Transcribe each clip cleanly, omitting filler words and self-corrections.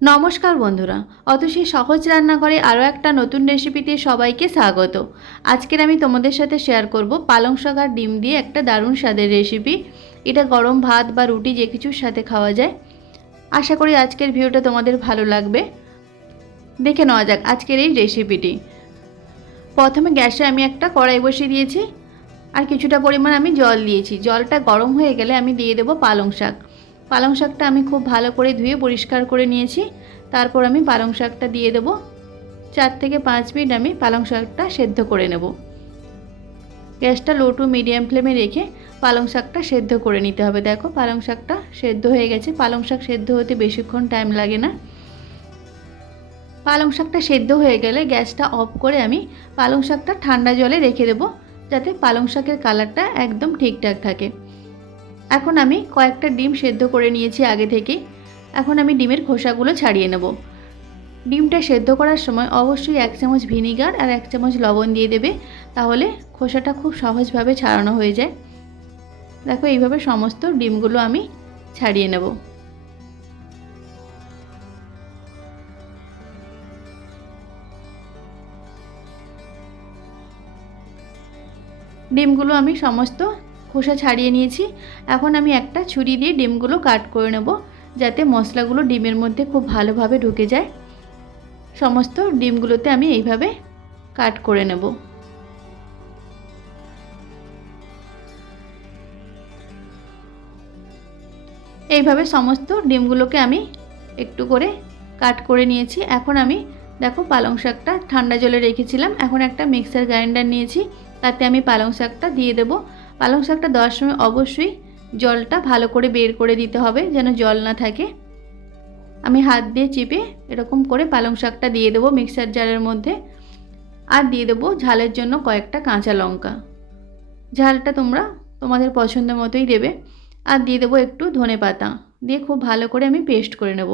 নমস্কার বন্ধুরা, অতসী সহজ রান্নাঘরে আরও একটা নতুন রেসিপিতে সবাইকে স্বাগত। আজকের আমি তোমাদের সাথে শেয়ার করব পালং শাক আর ডিম দিয়ে একটা দারুণ স্বাদের রেসিপি। এটা গরম ভাত বা রুটি যে কিছুর সাথে খাওয়া যায়। আশা করি আজকের ভিডিওটা তোমাদের ভালো লাগবে। দেখে নেওয়া যাক আজকের এই রেসিপিটি। প্রথমে গ্যাসে আমি একটা কড়াই বসিয়ে দিয়েছি আর কিছুটা পরিমাণ আমি জল দিয়েছি। জলটা গরম হয়ে গেলে আমি দিয়ে দেবো পালং শাক। পালং শাকটা আমি খুব ভালো করে ধুয়ে পরিষ্কার করে নিয়েছি। তারপর আমি পালং শাকটা দিয়ে দেবো। 4 থেকে 5 মিনিট আমি পালং শাকটা সেদ্ধ করে নেব। গ্যাসটা লো টু মিডিয়াম ফ্লেমে রেখে পালং শাকটা সেদ্ধ করে নিতে হবে। দেখো পালং শাকটা সেদ্ধ হয়ে গেছে। পালং শাক সেদ্ধ হতে বেশিক্ষণ টাইম লাগে না। পালং শাকটা সেদ্ধ হয়ে গেলে গ্যাসটা অফ করে আমি পালং শাকটা ঠান্ডা জলে রেখে দেবো, যাতে পালং শাকের কালারটা একদম ঠিকঠাক থাকে। এখন আমি কয়েকটা ডিম সেদ্ধ করে নিয়েছি আগে থেকেই। এখন আমি ডিমের খোসাগুলো ছাড়িয়ে নেব। ডিমটা সেদ্ধ করার সময় অবশ্যই 1 চামচ ভিনিগার আর 1 চামচ লবণ দিয়ে দেবে, তাহলে খোসাটা খুব সহজভাবে ছাড়ানো হয়ে যায়। দেখো এইভাবে সমস্ত ডিমগুলো আমি ছাড়িয়ে নেব। ডিমগুলো আমি সমস্ত খোসা ছাড়িয়ে নিয়েছি। এখন আমি একটা ছুরি দিয়ে ডিমগুলো কাট করে নেব, যাতে মশলাগুলো ডিমের মধ্যে খুব ভালোভাবে ঢুকে যায়। সমস্ত ডিমগুলোতে আমি এইভাবে কাট করে নেব। এইভাবে সমস্ত ডিমগুলোকে আমি একটু করে কাট করে নিয়েছি। এখন আমি দেখো পালং শাকটা ঠান্ডা জলে রেখেছিলাম। এখন একটা মিক্সার গ্রাইন্ডার নিয়েছি, তাতে আমি পালং শাকটা দিয়ে দেব। পালং শাকটা দেওয়ার সময় অবশ্যই জলটা ভালো করে বের করে দিতে হবে, যেন জল না থাকে। আমি হাত দিয়ে চিপে এরকম করে পালং শাকটা দিয়ে দেবো মিক্সার জারের মধ্যে। আর দিয়ে দেবো ঝালের জন্য কয়েকটা কাঁচা লঙ্কা। ঝালটা তোমরা তোমাদের পছন্দ মতোই দেবে। আর দিয়ে দেবো একটু ধনেপাতা দিয়ে খুব ভালো করে আমি পেস্ট করে নেব।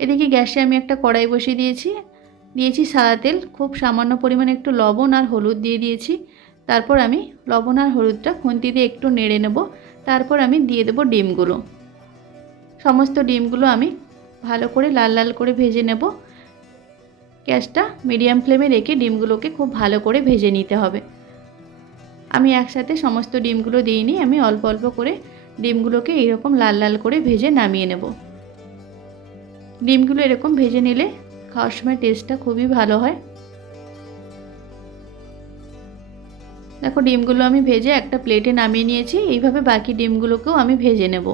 এদিকে গ্যাসে আমি একটা কড়াই বসিয়ে দিয়েছি সাদা তেল। খুব সামান্য পরিমাণে একটু লবণ আর হলুদ দিয়ে দিয়েছি। তারপর আমি লবণ আর হলুদটা খুন্তি দিয়ে একটু নেড়ে নেব। তারপর আমি দিয়ে দেবো ডিমগুলো। সমস্ত ডিমগুলো আমি ভালো করে লাল লাল করে ভেজে নেব। গ্যাসটা মিডিয়াম ফ্লেমে রেখে ডিমগুলোকে খুব ভালো করে ভেজে নিতে হবে। আমি একসাথে সমস্ত ডিমগুলো দিইনি, আমি অল্প অল্প করে ডিমগুলোকে এইরকম লাল লাল করে ভেজে নামিয়ে নেব। ডিমগুলো এরকম ভেজে নিলে খাওয়ার সময় টেস্টটা খুবই ভালো হয়। দেখো ডিমগুলো আমি ভেজে একটা প্লেটে নামিয়ে নিয়েছি। এইভাবে বাকি ডিমগুলোকেও আমি ভেজে নেব।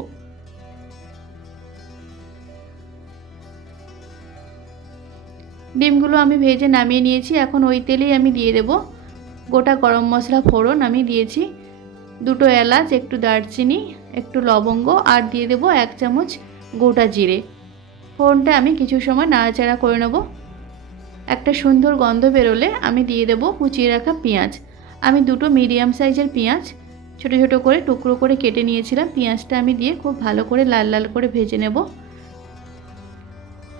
ডিমগুলো আমি ভেজে নামিয়ে নিয়েছি। এখন ওই তেলেই আমি দিয়ে দেব গোটা গরম মশলা ফোড়ন। আমি দিয়েছি 2টো এলাচ, একটু দারচিনি, একটু লবঙ্গ আর দিয়ে দেব 1 চামচ গোটা জিরে। ফোড়নটা আমি কিছু সময় নাড়াচাড়া করে নেব। একটা সুন্দর গন্ধ বেরোলে আমি দিয়ে দেব কুচিয়ে রাখা পেঁয়াজ। আমি 2টো মিডিয়াম সাইজের পেঁয়াজ ছোট ছোট করে টুকরো করে কেটে নিয়েছিলাম। পেঁয়াজটা আমি দিয়ে খুব ভালো করে লাল লাল করে ভেজে নেব।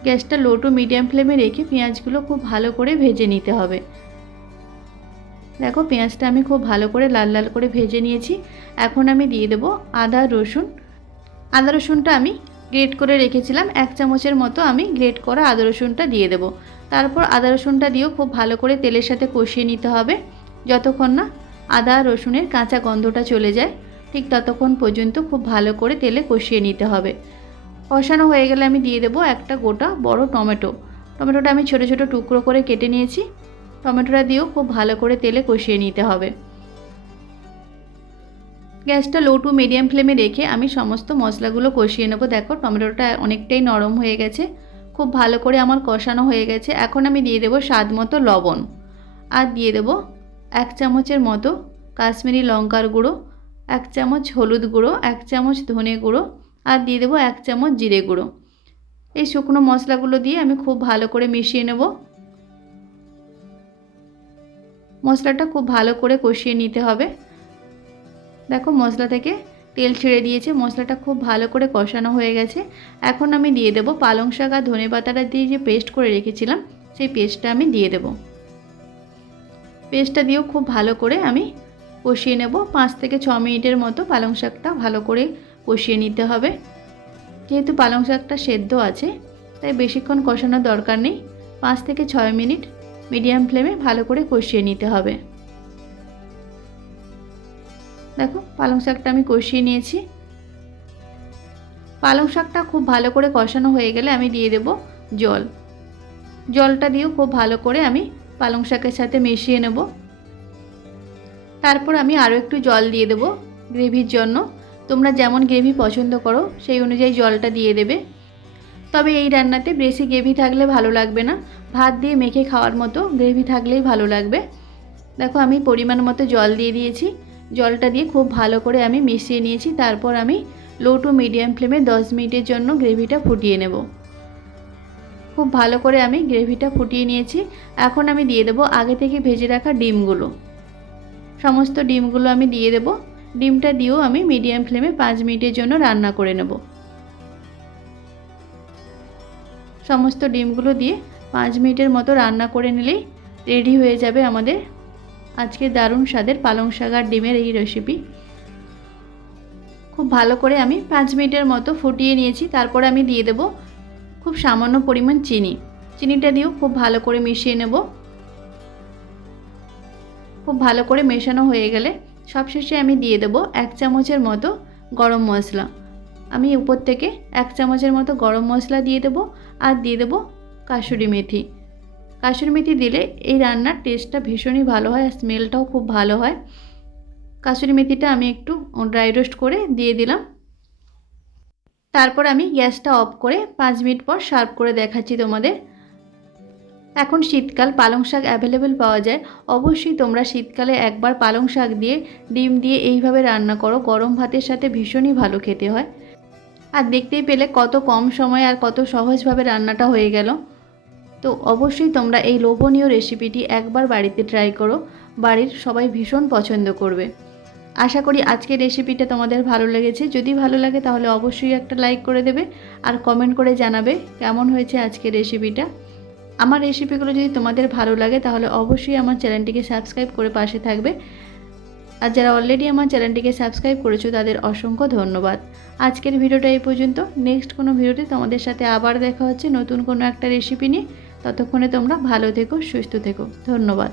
গ্যাসটা লো টু মিডিয়াম ফ্লেমে রেখে পেঁয়াজগুলো খুব ভালো করে ভেজে নিতে হবে। দেখো পেঁয়াজটা আমি খুব ভালো করে লাল লাল করে ভেজে নিয়েছি। এখন আমি দিয়ে দেব আদা রসুনটা আমি গ্রেট করে রেখেছিলাম। 1 চামচের মতো আমি গ্রেট করা আদা রসুনটা দিয়ে দেব। তারপর আদা রসুনটা দিয়েও খুব ভালো করে তেলের সাথে কষিয়ে নিতে হবে, যতক্ষণ না আদা রসুনের কাঁচা গন্ধটা চলে যায়। ঠিক ততক্ষণ পর্যন্ত খুব ভালো করে তেলে কষিয়ে নিতে হবে। কষানো হয়ে গেলে আমি দিয়ে দেব একটা গোটা বড় টমেটোটা আমি ছোট ছোট টুকরো করে কেটে নিয়েছি। টমেটোটা দিয়েও খুব ভালো করে তেলে কষিয়ে নিতে হবে। গ্যাসটা লো টু মিডিয়াম ফ্লেমে রেখে আমি সমস্ত মশলাগুলো কষিয়ে নেব। দেখো টমেটোটা অনেকটাই নরম হয়ে গেছে, খুব ভালো করে আমার কষানো হয়ে গেছে। এখন আমি দিয়ে দেব স্বাদ মতো লবণ আর দিয়ে দেব 1 চামচের মতো কাশ্মীরি লঙ্কার গুঁড়ো, 1 চামচ হলুদ গুঁড়ো, 1 চামচ ধনে গুঁড়ো আর দিয়ে দেব 1 চামচ জিরে গুঁড়ো। এই শুকনো মশলাগুলো দিয়ে আমি খুব ভালো করে মিশিয়ে নেব। মশলাটা খুব ভালো করে কষিয়ে নিতে হবে। দেখো মশলা থেকে তেল ছেড়ে দিয়েছে, মশলাটা খুব ভালো করে কষানো হয়ে গেছে। এখন আমি দিয়ে দেব পালং শাক আর ধনেপাতাটা দিয়ে যে পেস্ট করে রেখেছিলাম, সেই পেস্টটা আমি দিয়ে দেব। পেস্টটা দিয়েও খুব ভালো করে আমি কষিয়ে নেব। 5 থেকে 6 মিনিটের মতো পালং শাকটা ভালো করে কষিয়ে নিতে হবে। যেহেতু পালং শাকটা সেদ্ধ আছে, তাই বেশিক্ষণ কষানোর দরকার নেই। 5 থেকে 6 মিনিট মিডিয়াম ফ্লেমে ভালো করে কষিয়ে নিতে হবে। দেখো পালং শাকটা আমি কষিয়ে নিয়েছি। পালং শাকটা খুব ভালো করে কষানো হয়ে গেলে আমি দিয়ে দেব জল। জলটা দিয়েও খুব ভালো করে আমি পালং শাকের সাথে মিশিয়ে নেব। তারপর আমি আরও একটু জল দিয়ে দেব গ্রেভির জন্য। তোমরা যেমন গ্রেভি পছন্দ করো সেই অনুযায়ী জলটা দিয়ে দেবে। তবে এই রান্নাতে বেশি গ্রেভি থাকলে ভালো লাগবে না, ভাত দিয়ে মেখে খাওয়ার মতো গ্রেভি থাকলেই ভালো লাগবে। দেখো আমি পরিমাণ মতো জল দিয়ে দিয়েছি। জলটা দিয়ে খুব ভালো করে আমি মিশিয়ে নিয়েছি। তারপর আমি লো টু মিডিয়াম ফ্লেমে 10 মিনিটের জন্য গ্রেভিটা ফুটিয়ে নেব। খুব ভালো করে আমি গ্রেভিটা ফুটিয়ে নিয়েছি। এখন আমি দিয়ে দেব আগে থেকে ভেজে রাখা ডিমগুলো। সমস্ত ডিমগুলো আমি দিয়ে দেব। ডিমটা দিয়েও আমি মিডিয়াম ফ্লেমে 5 মিনিটের জন্য রান্না করে নেব। সমস্ত ডিমগুলো দিয়ে 5 মিনিটের মতো রান্না করে নিলেই রেডি হয়ে যাবে আমাদের আজকে দারুণ স্বাদের পালং শাক আর ডিমের এই রেসিপি। খুব ভালো করে আমি 5 মিনিটের মতো ফুটিয়ে নিয়েছি। তারপর আমি দিয়ে দেব খুব সামান্য পরিমাণ চিনি। চিনিটা দিয়েও খুব ভালো করে মিশিয়ে নেব। খুব ভালো করে মেশানো হয়ে গেলে সবশেষে আমি দিয়ে দেব 1 চামচের মতো গরম মশলা। আমি উপর থেকে 1 চামচের মতো গরম মশলা দিয়ে দেব আর দিয়ে দেব কাসুরি মেথি। কাসুরি মেথি দিলে এই রান্নার টেস্টটা ভীষণই ভালো হয় আর স্মেলটাও খুব ভালো হয়। কাসুরি মেথিটা আমি একটু ড্রাই রোস্ট করে দিয়ে দিলাম। তারপর আমি গ্যাসটা অফ করে 5 মিনিট পর সার্ভ করে দেখাচ্ছি তোমাদের। এখন শীতকাল, পালং শাক অ্যাভেলেবেল পাওয়া যায়। অবশ্যই তোমরা শীতকালে একবার পালং শাক দিয়ে ডিম দিয়ে এইভাবে রান্না করো। গরম ভাতের সাথে ভীষণই ভালো খেতে হয়। আর দেখতেই পেলে কত কম সময় আর কত সহজভাবে রান্নাটা হয়ে গেল। তো অবশ্যই তোমরা এই লোভনীয় রেসিপিটি একবার বাড়িতে ট্রাই করো। বাড়ির সবাই ভীষণ পছন্দ করবে। আশা করি আজকের রেসিপিটা তোমাদের ভালো লেগেছে। যদি ভালো লাগে তাহলে অবশ্যই একটা লাইক করে দেবে আর কমেন্ট করে জানাবে কেমন হয়েছে আজকের রেসিপিটা। আমার রেসিপিগুলো যদি তোমাদের ভালো লাগে তাহলে অবশ্যই আমার চ্যানেলটিকে সাবস্ক্রাইব করে পাশে থাকবে। আর যারা অলরেডি আমার চ্যানেলটিকে সাবস্ক্রাইব করেছো তাদের অসংখ্য ধন্যবাদ। আজকের ভিডিওটা এই পর্যন্ত। নেক্সট কোনো ভিডিওতে তোমাদের সাথে আবার দেখা হচ্ছে নতুন কোনো একটা রেসিপি নিয়ে। ততক্ষণে তোমরা ভালো থেকো, সুস্থ থেকো। ধন্যবাদ।